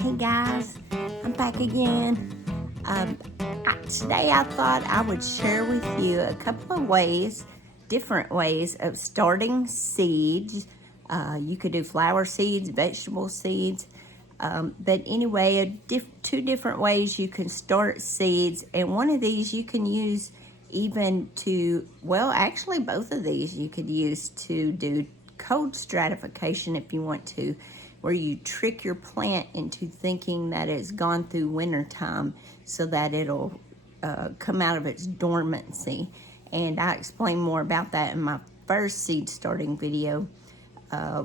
Hey guys, I'm back again. Today I thought I would share with you a couple of ways, different ways of starting seeds. You could do flower seeds, vegetable seeds, but anyway, two different ways you can start seeds, and one of these you can use even to, well, actually both of these you could use to do cold stratification if you want to, where you trick your plant into thinking that it's gone through winter time so that it'll come out of its dormancy. And I explain more about that in my first seed starting video,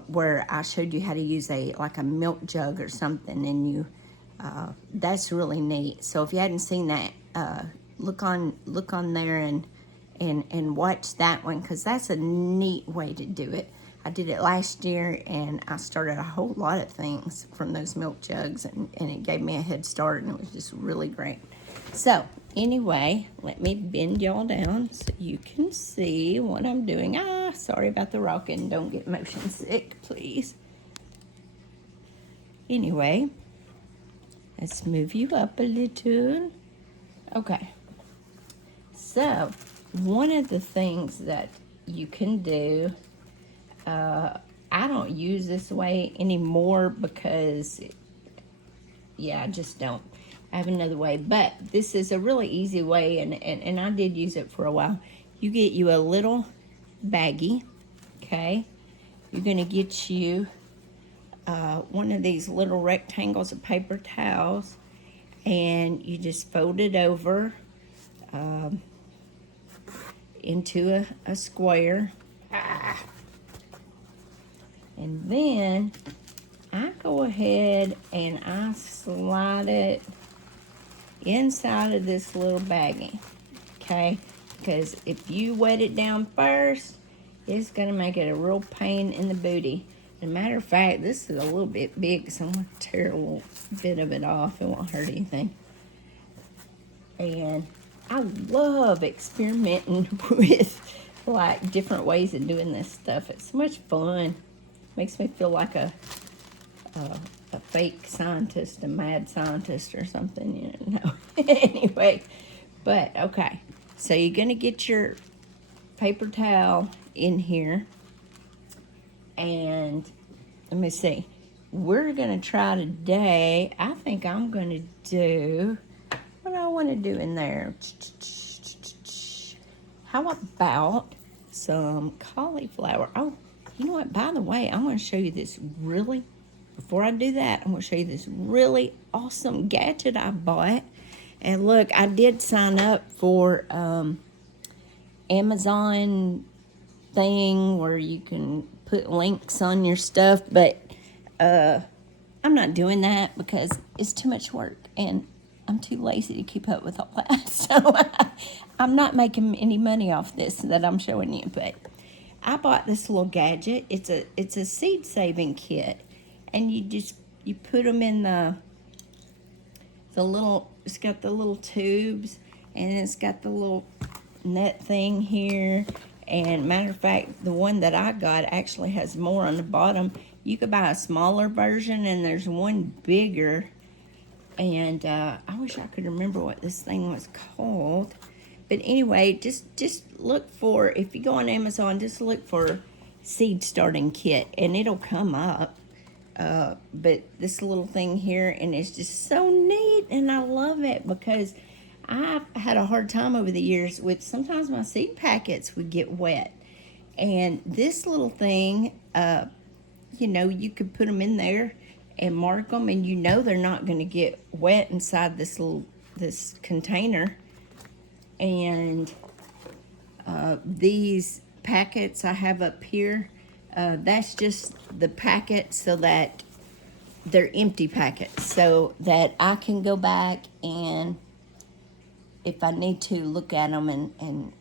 where I showed you how to use like a milk jug or something, and you that's really neat. So if you hadn't seen that, look on there and watch that one, because that's a neat way to do it. I did it last year, and I started a whole lot of things from those milk jugs, and it gave me a head start, and it was just really great. So anyway, let me bend y'all down so you can see what I'm doing. Sorry about the rocking. Don't get motion sick, please. Anyway, let's move you up a little. Okay. So one of the things that you can do, I don't use this way anymore because, I just don't. I have another way, but this is a really easy way, and I did use it for a while. You get you a little baggie, okay? You're going to get you one of these little rectangles of paper towels, and you just fold it over into a square. And then I go ahead and I slide it inside of this little baggie, okay? Because if you wet it down first, it's going to make it a real pain in the booty. As a matter of fact, this is a little bit big, so I'm going to tear a little bit of it off. It won't hurt anything. And I love experimenting with like different ways of doing this stuff. It's so much fun. Makes me feel like a fake scientist, a mad scientist or something, you know. Anyway, but okay. So you're going to get your paper towel in here. And let me see. We're going to try today. I think I'm going to do, what do I want to do in there? How about some cauliflower? Oh, you know what? By the way, I'm going to show you this before I do that, I'm going to show you this really awesome gadget I bought. And look, I did sign up for Amazon thing where you can put links on your stuff, but I'm not doing that because it's too much work, and I'm too lazy to keep up with all that. So I'm not making any money off this that I'm showing you, but I bought this little gadget. It's a seed saving kit, and you put them in the little, it's got the little tubes, and it's got the little net thing here. And matter of fact, the one that I got actually has more on the bottom. You could buy a smaller version, and there's one bigger. And I wish I could remember what this thing was called. But anyway, just look for, if you go on Amazon, just look for seed starting kit, and it'll come up. But this little thing here, and it's just so neat, and I love it because I've had a hard time over the years with, sometimes my seed packets would get wet. And this little thing, you could put them in there and mark them, and they're not going to get wet inside this container. And these packets I have up here, that's just the packet, so that they're empty packets, so that I can go back and, if I need to, look at them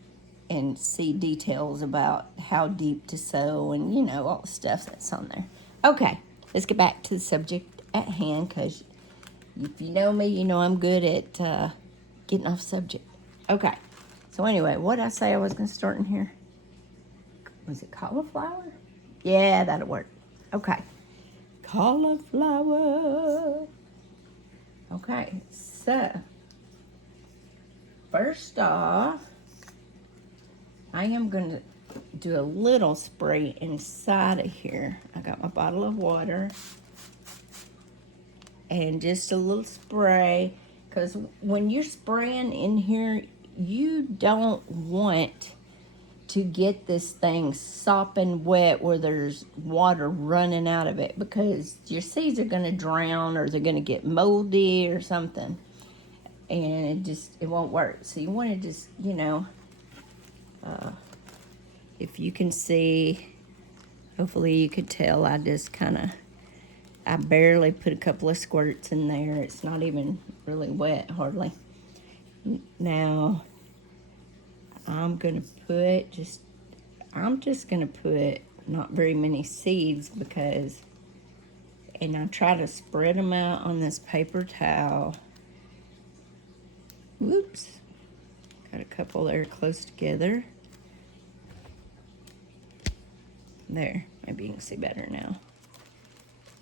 and see details about how deep to sow, and all the stuff that's on there. Okay, let's get back to the subject at hand, because if you know me, you know I'm good at getting off subject. Okay, so anyway, what did I say I was going to start in here? Was it cauliflower? Yeah, that'll work. Okay, cauliflower. Okay, so first off, I am going to do a little spray inside of here. I got my bottle of water and just a little spray, because when you're spraying in here, you don't want to get this thing sopping wet where there's water running out of it, because your seeds are going to drown or they're going to get moldy or something, and it won't work. So you want to just, if you can see, hopefully you could tell, I barely put a couple of squirts in there. It's not even really wet, hardly. Now, I'm just gonna put not very many seeds, and I try to spread them out on this paper towel. Whoops, got a couple there close together. There, maybe you can see better now.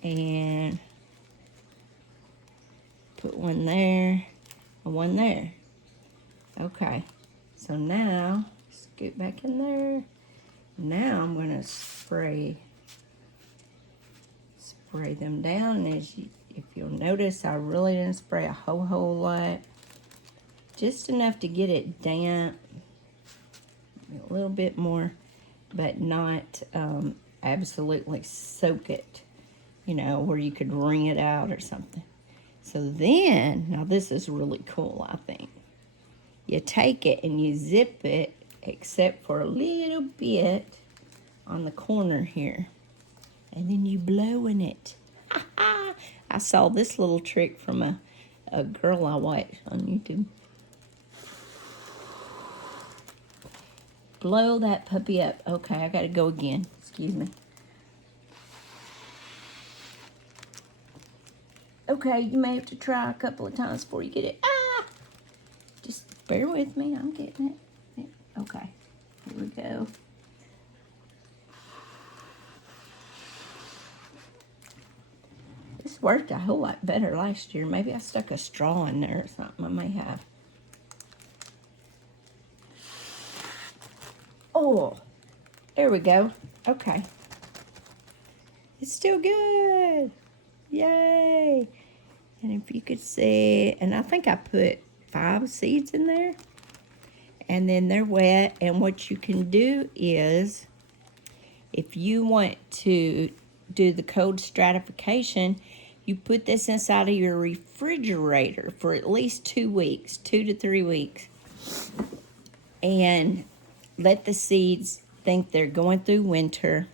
And put one there and one there. Okay, so now scoot back in there. Now I'm gonna spray them down. If you'll notice, I really didn't spray a whole lot, just enough to get it damp, a little bit more, but not absolutely soak it, where you could wring it out or something. So then, now this is really cool, I think. You take it and you zip it, except for a little bit on the corner here. And then you blow in it. I saw this little trick from a girl I watched on YouTube. Blow that puppy up. Okay, I gotta go again. Excuse me. Okay, you may have to try a couple of times before you get it. Just bear with me. I'm getting it. Okay, here we go. This worked a whole lot better last year. Maybe I stuck a straw in there or something. I may have. Oh, there we go. Okay. It's still good. Yay. And if you could see, and I think I put 5 seeds in there. And then they're wet. And what you can do is, if you want to do the cold stratification, you put this inside of your refrigerator for at least 2 weeks, 2 to 3 weeks. And let the seeds think they're going through winter.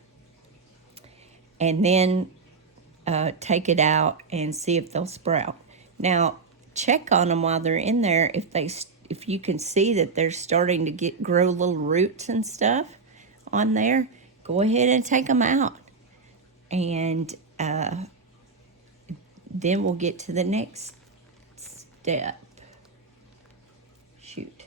And then take it out and see if they'll sprout. Now, check on them while they're in there. If you can see that they're starting to grow little roots and stuff on there, go ahead and take them out. And then we'll get to the next step. Shoot.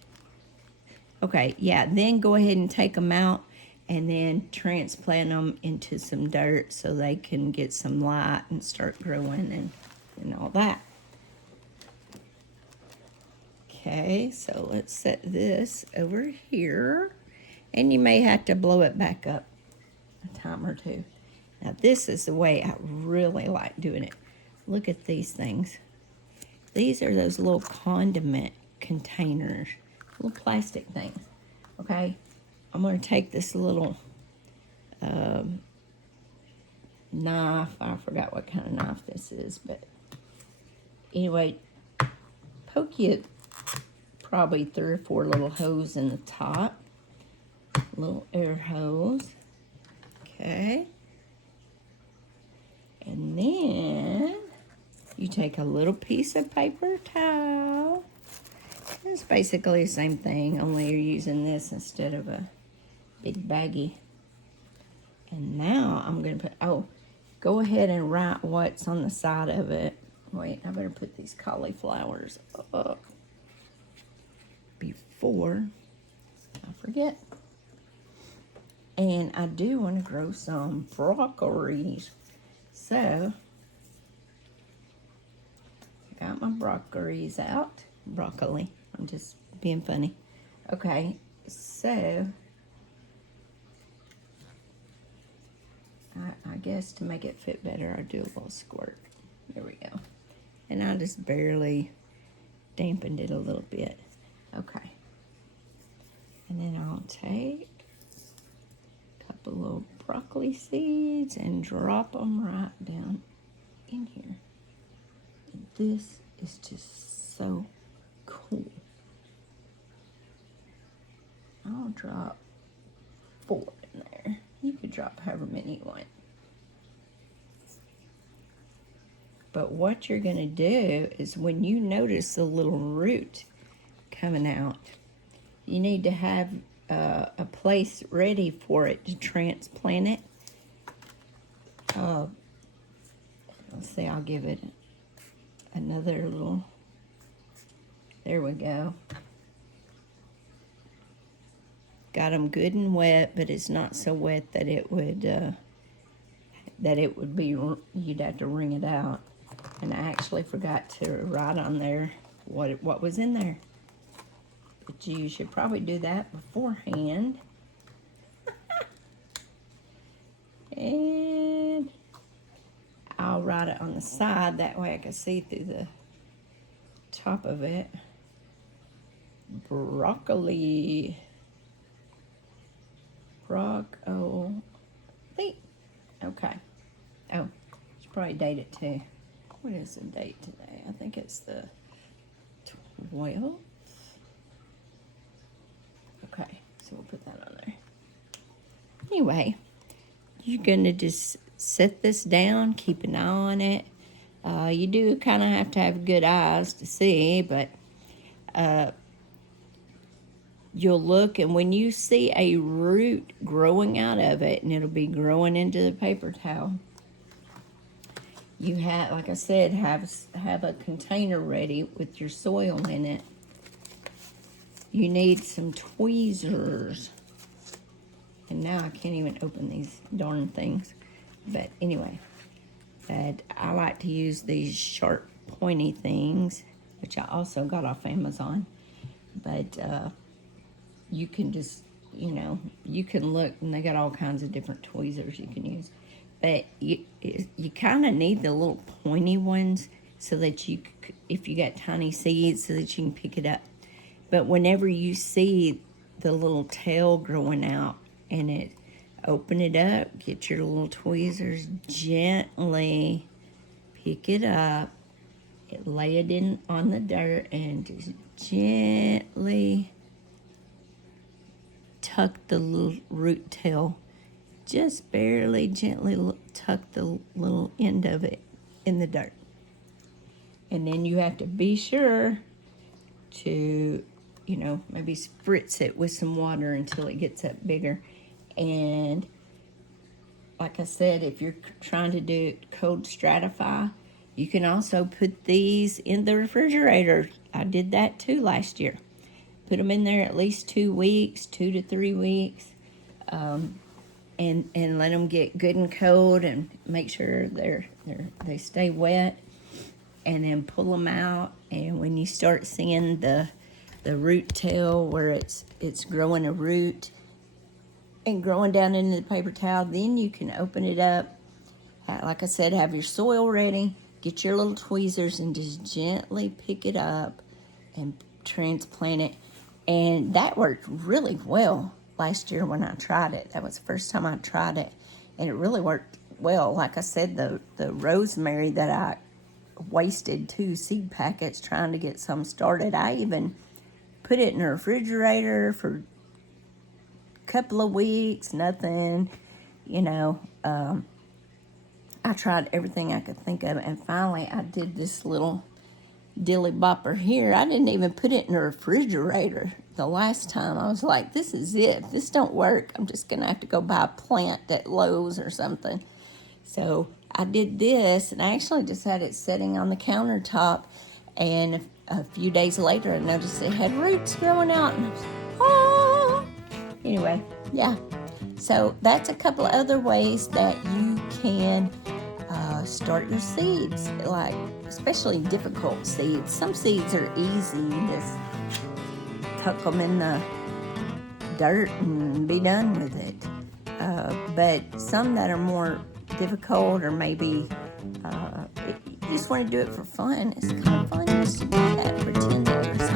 Okay, yeah, then go ahead and take them out and then transplant them into some dirt so they can get some light and start growing and all that. Okay, so let's set this over here. And you may have to blow it back up a time or two. Now this is the way I really like doing it. Look at these things. These are those little condiment containers, little plastic things. Okay, I'm going to take this little knife. I forgot what kind of knife this is, but anyway, poke you probably 3 or 4 little holes in the top, little air holes. Okay, and then you take a little piece of paper towel. It's basically the same thing, only you're using this instead of a big baggie. And now I'm going to go ahead and write what's on the side of it. Wait, I better put these cauliflowers up before I forget. And I do want to grow some broccolis. So, I got my broccolis out. Broccoli. I'm just being funny. Okay, so I guess to make it fit better, I'll do a little squirt. There we go. And I just barely dampened it a little bit. Okay. And then I'll take a couple little broccoli seeds and drop them right down in here. And this is just so cool. I'll drop 4 in there. You could drop however many you want. But what you're going to do is when you notice the little root coming out, you need to have a place ready for it to transplant it. Let's see, I'll give it another little, there we go. Got them good and wet, but it's not so wet that it would be, you'd have to wring it out. And I actually forgot to write on there what was in there. But you should probably do that beforehand. And I'll write it on the side, that way I can see through the top of it. Broccoli. Broccoli. Okay. Oh, should probably date it too. What is the date today? I think it's the 12th. Okay, so we'll put that on there. Anyway, you're gonna just set this down, keep an eye on it. You do kind of have to have good eyes to see, but you'll look, and when you see a root growing out of it, and it'll be growing into the paper towel, you have, like I said, have a container ready with your soil in it. You need some tweezers. And now I can't even open these darn things. But anyway, I like to use these sharp, pointy things, which I also got off Amazon. But you can just, you can look, and they got all kinds of different tweezers you can use. But you kind of need the little pointy ones so that you, if you got tiny seeds, so that you can pick it up. But whenever you see the little tail growing out and it, open it up, get your little tweezers, gently pick it up, lay it in on the dirt, and just gently tuck the little root tail. Just barely gently tuck the little end of it in the dirt. And then you have to be sure to, maybe spritz it with some water until it gets up bigger. And like I said, if you're trying to do cold stratify, you can also put these in the refrigerator. I did that too last year. Put them in there at least 2 weeks, 2 to 3 weeks. And let them get good and cold, and make sure they stay wet, and then pull them out. And when you start seeing the root tail where it's growing a root and growing down into the paper towel, then you can open it up. Like I said, have your soil ready, get your little tweezers, and just gently pick it up and transplant it. And that worked really well last year when I tried it. That was the first time I tried it, and it really worked well. Like I said, the rosemary that I wasted 2 seed packets trying to get some started, I even put it in the refrigerator for a couple of weeks, nothing, I tried everything I could think of, and finally I did this little dilly bopper here. I didn't even put it in the refrigerator the last time. I was like, this is it. If this don't work, I'm just gonna have to go buy a plant at Lowe's or something. So I did this, and I actually just had it sitting on the countertop, and a few days later I noticed it had roots growing out, and I was like, oh! Anyway, yeah. So that's a couple of other ways that you can start your seeds. Like especially difficult seeds. Some seeds are easy, you just tuck them in the dirt and be done with it. But some that are more difficult, or maybe you just want to do it for fun. It's kind of fun just to do that, pretend that you're